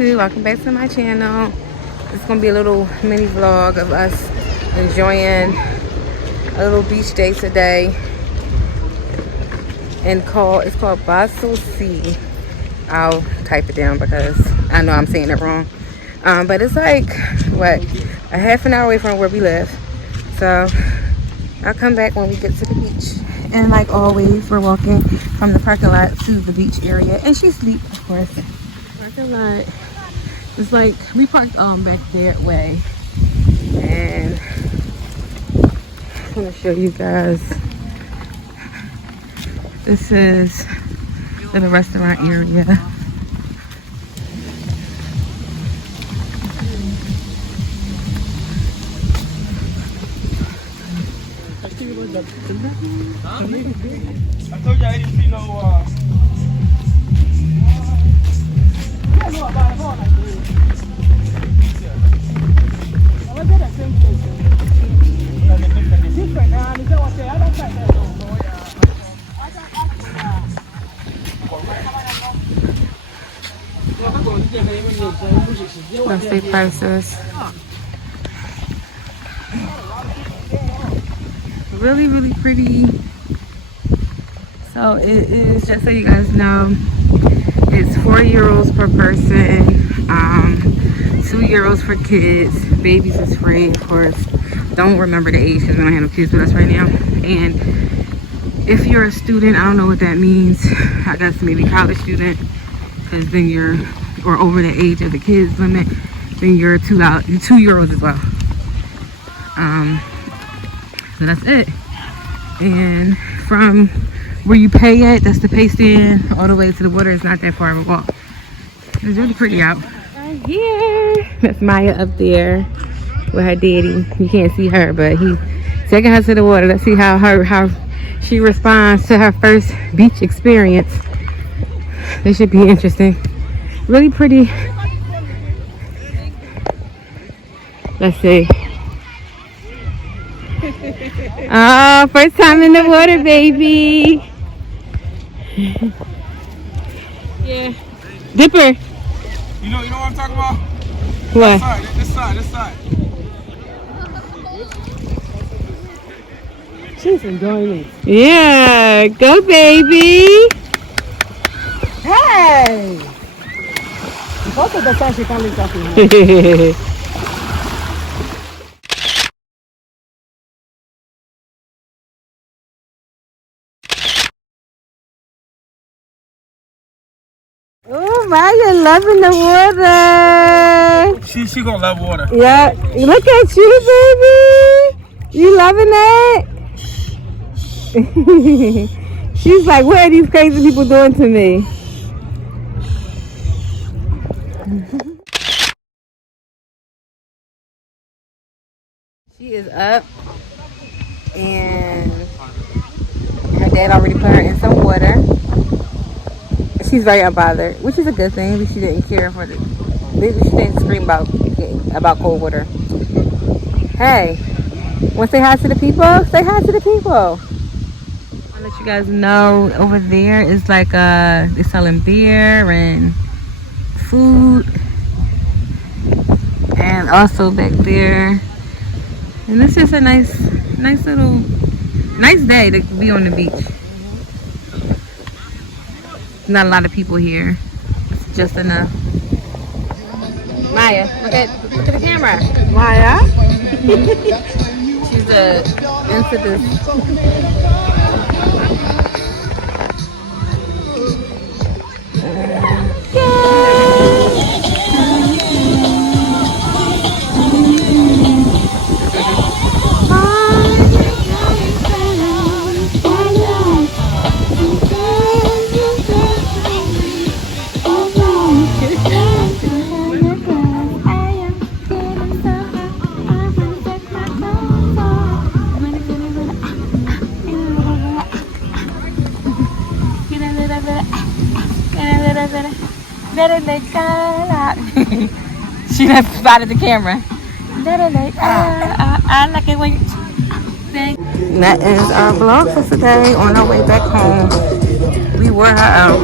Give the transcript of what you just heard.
YouTube, welcome back to my channel. It's gonna be a little mini vlog of us enjoying a little beach day today. And it's called Bostalsee. I'll type it down because I know I'm saying it wrong. But it's like what, a half an hour away from where we live. So I'll come back when we get to the beach. And like always, we're walking from the parking lot to the beach area. And she's asleep, of course. Parking lot. It's like we parked back that way. And I'm gonna show you guys. This is the restaurant area. I told you I didn't see no Let's see prices. Really, really pretty. So it is, just so you guys know, it's €4 per person, €2 for kids. Babies is free, of course. Don't remember the age because we don't have no kids with us right now. And if you're a student, I don't know what that means. I guess maybe college student, because then you're, or over the age of the kids limit, then you're €2 as well. So that's it. And from where you pay at, that's the pay stand, all the way to the water. It's not that far of a walk. It's really pretty out. Right here, that's Maya up there with her daddy. You can't see her, but he's taking her to the water. Let's see how she responds to her first beach experience. This should be interesting. Really pretty. Let's see. Oh, first time in the water, baby. Yeah. Dipper. You know what I'm talking about? What? This side. She's enjoying it. Yeah, go baby. Hey! What the time she can't talking? Oh, Maya loving the water. She gonna love water. Yeah, look at you, baby. You loving it? She's like, what are these crazy people doing to me? She is up, and her dad already put her in some water. She's very unbothered, which is a good thing. Maybe she didn't care for maybe she didn't scream about cold water. Hey, want to say hi to the people? Say hi to the people. I'll let you guys know over there is like they're selling beer and food, and also back there. And this is a nice day to be on the beach. Not a lot of people here. It's just enough. Maya, look at the camera. Maya? She's into this. She done spotted the camera. I like it when you... That ends our vlog for today. On our way back home, we wore her out.